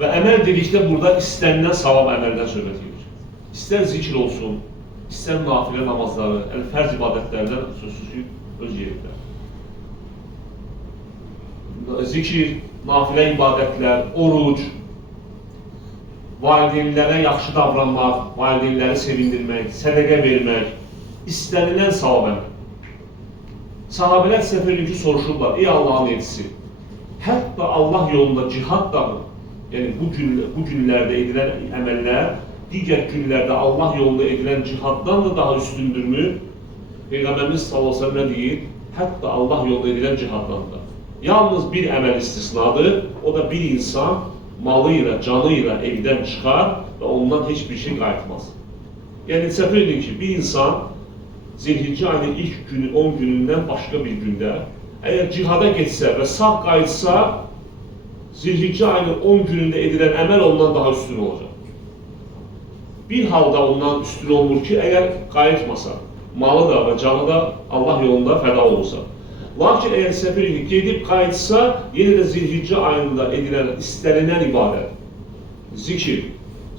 Və əməl dedikdə burada istənilən savab əməldən söhbət edir. İstər zikr olsun, istər nafilə namazları, fərz ibadətlərdən sözsüzü öz yerində. Zikr, nafilə ibadətlər, oruc, valideynlərə yaxşı davranmaq, valideynləri sevindirmək, sədəqə vermək, istənilən savab əməl. Sahabələr səfərlikü soruşurlar, ey Allah'ın elçisi, hətta Allah yolunda cihad da mı? Yəni bu günlərdə edilən əməllər, digər günlərdə Allah yolunda edilən cihaddan da daha üstündürmü? Peyğəmbərimiz sallallahu əleyhi və səlləm nə deyir? Hətta Allah yolunda edilən cihaddan da. Yalnız bir əməl istisnadır, o da bir insan malı ilə, canı ilə evdən çıxar və ondan heç bir şey qayıtmaz. Yəni səfər edin ki, bir insan Zilhiccə ayının ilk günü, 10 günündən başqa bir gündə əgər cihada getsə və sağ qayıtsa, Zilhiccə ayının 10 günündə edilən əməl ondan daha üstün olacaq. Bir halda ondan üstün olmur ki, əgər qayıtmasa, malı da və canı da Allah yolunda fəda olursa. Lakin əgər səfər gedib qayıtsa, yenə də Zilhiccə ayında edilən istənilən ibadət, zikir,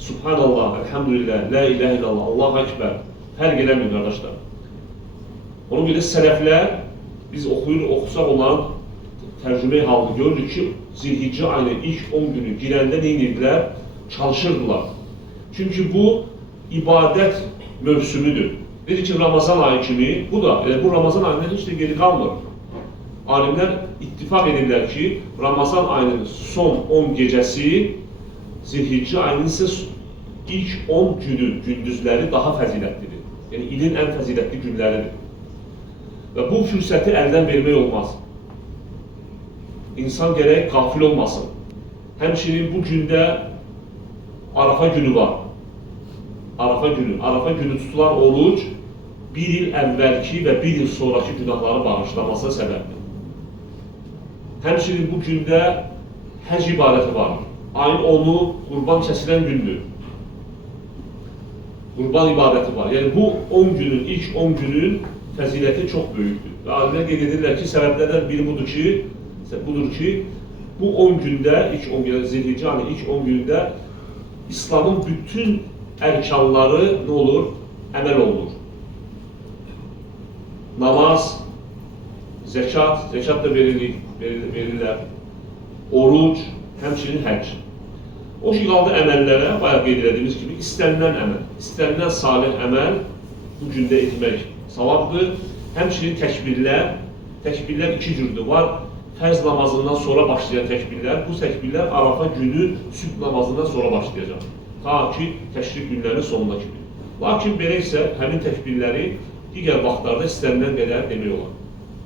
Subhanallah, Elhamdülillah, La ilahe illallah, Allahu Ekber, fərq eləmir qardaşlar. Ona görə sələflər, biz oxusaq onların tərcümeyi halını görürük ki, Zilhiccə ayının ilk 10 günü girəndə nə edirdilər? Çalışırdılar. Çünki bu ibadət mövsümüdür. Dedi ki, Ramazan ayı kimi, bu da, bu Ramazan ayından heç də geri qalmır. Alimlər ittifaq edirlər ki, Ramazan ayının son 10 gecəsi, Zilhiccə ayının isə ilk 10 günü, gündüzləri daha fəzilətlidir. Yəni, ilin ən fəzilətli günləridir. Və bu fürsəti əldən vermək olmaz. İnsan gərək qafil olmasın. Həmçinin bu gündə Arafa günü var. Arafa günü tutulan oruc bir il əvvəlki və bir il sonraki günahları bağışlamasına səbəbdir. Həmçinin bu gündə həc ibadəti var. Ayın 10'u qurban kəsilən gündür. Qurban ibadəti var. Yəni bu 10 günün, ilk 10 günün fəziləti çox böyükdür. Və alimlər qeyd edirlər ki, səbəblərdən biri budur ki, bu 10 gündə, ilk 10 gündə, Zilhiccə ayının ilk 10 gündə İslamın bütün ərkanları nə olur? Əməl olunur. Namaz, zəkat da verirlər, oruc, həmçinin həcc. O ki, qaldı əməllərə, bayaq qeyd edildiyimiz kimi, istənilən əməl, istənilən salih əməl bu gündə etmək savabdır. Həmçinin təkbirlər iki cürdür. Var, fərz namazından sonra başlayan təkbirlər, bu təkbirlər Arafa günü sübh namazından sonra başlayacaq. Ta ki, təşrik günlərinin sonuna kimi. Lakin belə isə həmin təkbirləri digər vaxtlarda istənilən qədər demək olar.